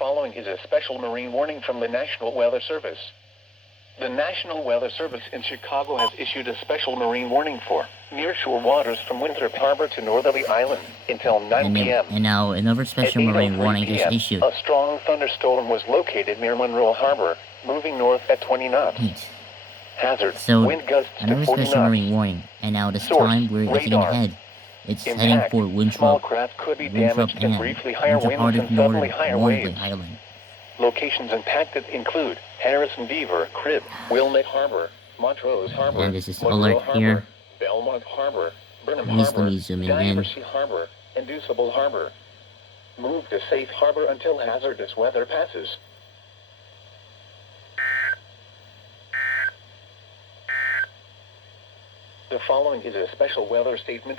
following is a special marine warning from the National Weather Service. The National Weather Service in Chicago has issued a special marine warning for nearshore waters from Winthrop Harbor to Northerly Island until 9 p.m. And now another special marine warning is issued. A strong thunderstorm was located near Monroe Harbor, moving north at 20 knots. Hazard, wind gusts to 40 knots. Another special marine warning, and now this time we're looking ahead. It's heading for Winthrop, small craft could be damaged and briefly higher winds and suddenly higher waves. Island. Locations impacted include Harrison Beaver, Crib, Wilmette Harbor, Montrose Harbor, And this is Monroe alert Harbor, here. Belmont Harbor, Burnham Let Harbor, me zoom in again. Diversey Harbor, and Deuceable Harbor. Move to safe harbor until hazardous weather passes. The following is a special weather statement